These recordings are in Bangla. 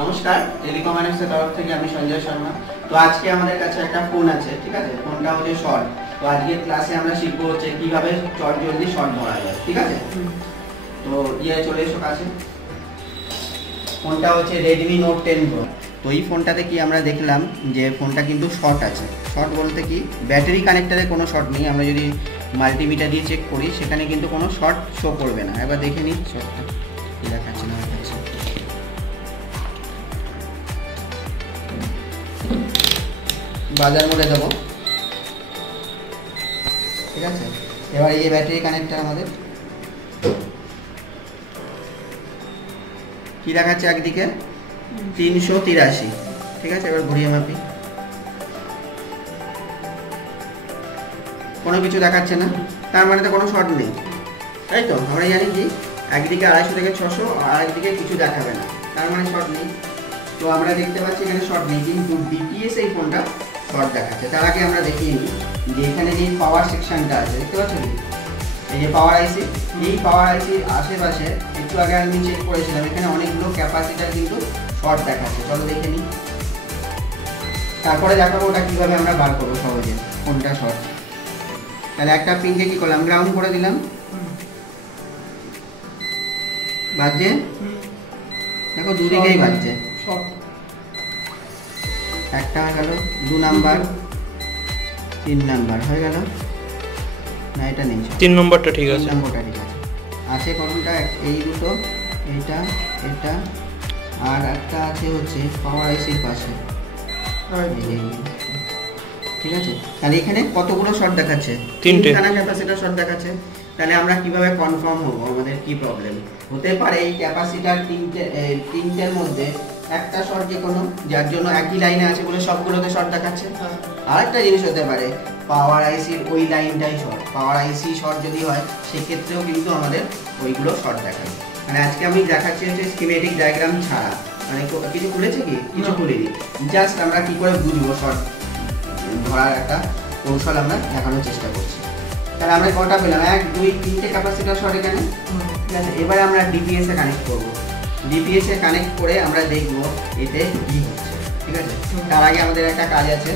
নমস্কার, টেলিকম অ্যানালিস্টের তরফ থেকে আমি সঞ্জয় শর্মা। তো আজকে আমাদের কাছে একটা ফোন আছে, ঠিক আছে? ফোনটা হচ্ছে শর্ট। তো আজকের ক্লাসে আমরা শিখবো হচ্ছে কিভাবে চট জলদি শর্ট ধরা যায়, ঠিক আছে? তো চলে এসো কাছে। ফোনটা হচ্ছে Redmi Note 10 Pro। তো এই ফোনটাতে কি আমরা দেখলাম যে ফোনটা কিন্তু শর্ট আছে। শর্ট বলতে কি, ব্যাটারি কানেক্টারে কোনো শর্ট নেই। আমরা যদি মাল্টিমিটার দিয়ে চেক করি সেখানে কিন্তু কোনো শর্ট শো করবে না। একবার দেখে নিই শর্টটা কি দেখাচ্ছে না দেখাচ্ছে। বাজার মোড়ে দেবো, ঠিক আছে? এবার এই ব্যাটারি কানেক্টার আমাদের কি দেখাচ্ছে, একদিকে 383, ঠিক আছে? এবার ঘুরিয়ে মাপি, কোনো কিছু দেখাচ্ছে না, তার মানে তো কোনো শর্ট নেই, তাই তো? আমরা জানি কি একদিকে 250 থেকে 600 আর একদিকে কিছু দেখাবে না, তার মানে শর্ট নেই। তো আমরা দেখতে পাচ্ছি এখানে শর্ট নেই, কিন্তু ডিপিএস এই ফোনটা শর্ট দেখাচ্ছে। তার আগে আমরা দেখিয়ে নিই যে এখানে যে পাওয়ার সেকশনটা আছে, দেখতে পাচ্ছ কি? এই যে পাওয়ার আইসি, এই পাওয়ার আইসির আশেপাশে একটু আগে আমি চেক করেছিলাম, এখানে অনেকগুলো ক্যাপাসিটার কিন্তু শর্ট দেখাচ্ছে। চলো দেখে নিই, তারপরে দেখাবো ওটা কীভাবে আমরা বার করবো সহজে কোনটা শর্ট। তাহলে একটা পিনকে কী করলাম, গ্রাউন্ড করে দিলাম, বাজছে, দেখো দুদিকেই বাজছে। একটা হয়ে গেল, 2 নাম্বার, 3 নাম্বার হয়ে গেল না? এটা নেই, 3 নম্বরটা ঠিক আছে, 3 নম্বরটা ঠিক আছে। আছে কোনটা? এই দুটো, এইটা, এটা, আর একটা আছে হচ্ছে পাওয়ার আইসির পাশে, ঠিক আছে? তাহলে এখানে কতগুলো শর্ট দেখাচ্ছে? 3টে ক্যাপাসিটর শর্ট দেখাচ্ছে। তাহলে আমরা কিভাবে কনফার্ম হবো আমাদের কি প্রবলেম হতে পারে? এই ক্যাপাসিটার তিনটের মধ্যে একটা শর্ট যে কোনো, যার জন্য একই লাইনে আছে বলে সবগুলোতে শর্ট দেখাচ্ছে। আরেকটা জিনিস হতে পারে, পাওয়ার আইসির ওই লাইনটাই শর্ট। পাওয়ার আইসি শর্ট যদি হয় সেক্ষেত্রেও কিন্তু আমাদের ওইগুলো শর্ট দেখাবে। মানে আজকে আমি দেখাচ্ছি হচ্ছে স্কিমেটিক ডায়াগ্রাম ছাড়া, মানে কিছু খুলেছে কি? কিছু খুলিনি, জাস্ট আমরা কি করে বুঝবো শর্ট ধরার একটা কৌশল আমরা দেখানোর চেষ্টা করছি। তাহলে আমরা কটা পেলাম? 1, 2, 3টে ক্যাপাসিটর শর্ট এখানে, ঠিক আছে? এবারে আমরা ডিপিএস এ কানেক্ট করবো। ডিপিএস এ কানেক্ট করে আমরা দেখবো এতে কি হচ্ছে, ঠিক আছে? তার আগে আমাদের একটা কাজ আছে,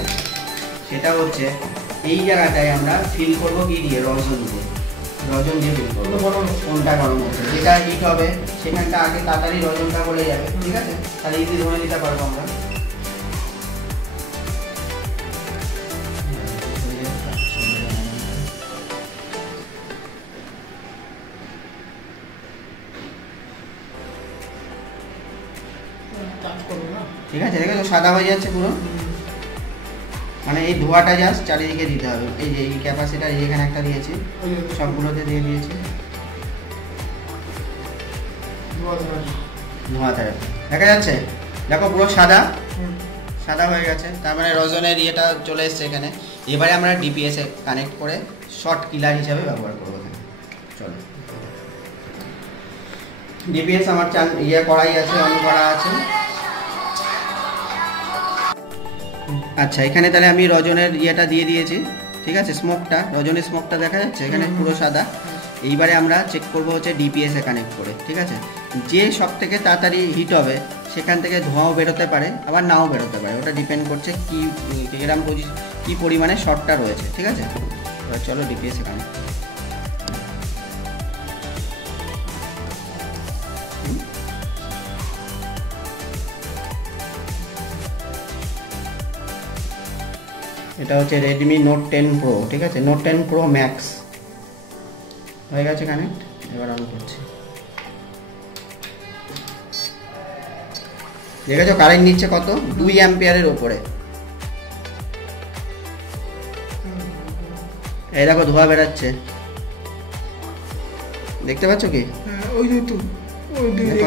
সেটা হচ্ছে এই জায়গাটায় আমরা ফিল করবো কি দিয়ে? রজন দিয়ে। রজন দিয়ে ফিল করবো কোনটা গরম হচ্ছে, যেটা হিট হবে সেখানটা আগে তাড়াতাড়ি রজনটা বলে যাবে, ঠিক আছে? তাহলে ইজি ধরে নিতে পারবো আমরা। ঠিক আছে, দেখো সাদা হয়ে যাচ্ছে পুরো, মানে এই ধোঁয়াটা জাস্ট চারিদিকে দিতে হবে। এই যে এই ক্যাপাসিটার এখানে একটা দিয়েছি, সবগুলোতে দিয়ে দিয়েছি ধোঁয়া থেরাপি, দেখা যাচ্ছে? দেখো পুরো সাদা সাদা হয়ে গেছে, তার মানে রজনের ইয়েটা চলে এসছে এখানে। এবারে আমরা ডিপিএস এ কানেক্ট করে শর্ট কিলার হিসাবে ব্যবহার করবো এখানে। চলো, ডিপিএস আমার করাই আছে, অন করা আছে। আচ্ছা, এখানে তাহলে আমি রজনের ইয়েটা দিয়ে দিয়েছি, ঠিক আছে? স্মোকটা, রজনের স্মোকটা দেখা যাচ্ছে এখানে পুরো সাদা। এইবারে আমরা চেক করবো হচ্ছে ডিপিএস এ কানেক্ট করে, ঠিক আছে? যে সব থেকে তাড়াতাড়ি হিট হবে সেখান থেকে ধোঁয়াও বেরোতে পারে, আবার নাও বেরোতে পারে, ওটা ডিপেন্ড করছে কি পরিমাণে শর্টটা রয়েছে, ঠিক আছে? এবার চলো ডিপিএস এ কানেক্ট। এটা হচ্ছে Redmi Note 10 Pro, ঠিক আছে? Note 10 Pro Max হয়ে গেছে কানেক্ট। এবার অন করছি, দেখেছো কারেন্ট নিচ্ছে কত? 2 অ্যাম্পিয়ারের ওপরে। এই দেখো ধোঁয়া বেরাচ্ছে, দেখতে পাচ্ছ কি?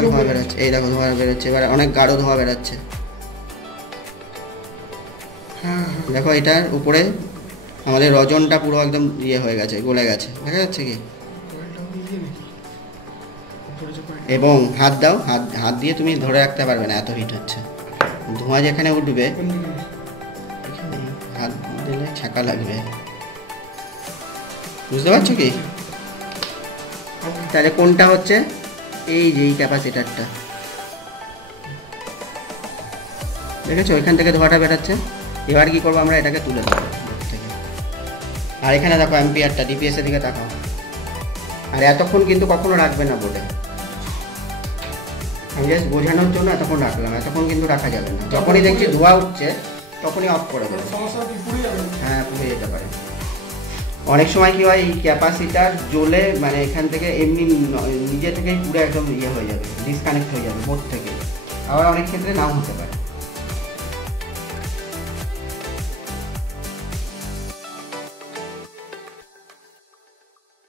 ধোঁয়া বেরাচ্ছে, এই দেখো ধোঁয়া বেরোচ্ছে, এবার অনেক গাঢ় ধোঁয়া বেরাচ্ছে। দেখো এটার উপরে আমাদের রজনটা পুরো একদম ইয়ে হয়ে গেছে, গলে গেছে, দেখা যাচ্ছে কি? এবং হাত দাও, হাত দিয়ে তুমি ধরে রাখতে পারবে না, এত হিট হচ্ছে। ধোঁয়া যেখানে উঠবে হাত দিলে ছাকা লাগবে, বুঝতে পারছো কি? তাহলে কোনটা হচ্ছে? এই যে এই ক্যাপাসিটারটা, দেখেছো ওইখান থেকে ধোঁয়াটা বেরোচ্ছে। এবার কি করবো আমরা, এটাকে তুলে দেবো থেকে। আর এখানে দেখো অ্যাম্পিয়ারটা, ডিপিএস এর দিকে তাকাও। আর এতক্ষণ কিন্তু কখনো রাখবে না বোর্ডে, আমি জাস্ট বোঝানোর জন্য এতক্ষণ রাখলাম, এতক্ষণ কিন্তু রাখা যাবে না। যখনই দেখছি ধোঁয়া উঠছে তখনই অফ করে দেবে। হ্যাঁ, পুড়ে যেতে পারে। অনেক সময় কি হয়, এই ক্যাপাসিটার জ্বলে মানে এখান থেকে এমনি নিজে থেকেই পুরো একদম ইয়ে হয়ে যাবে, ডিসকানেক্ট হয়ে যাবে বোর্ড থেকে। আবার অনেক ক্ষেত্রে নাও হতে পারে।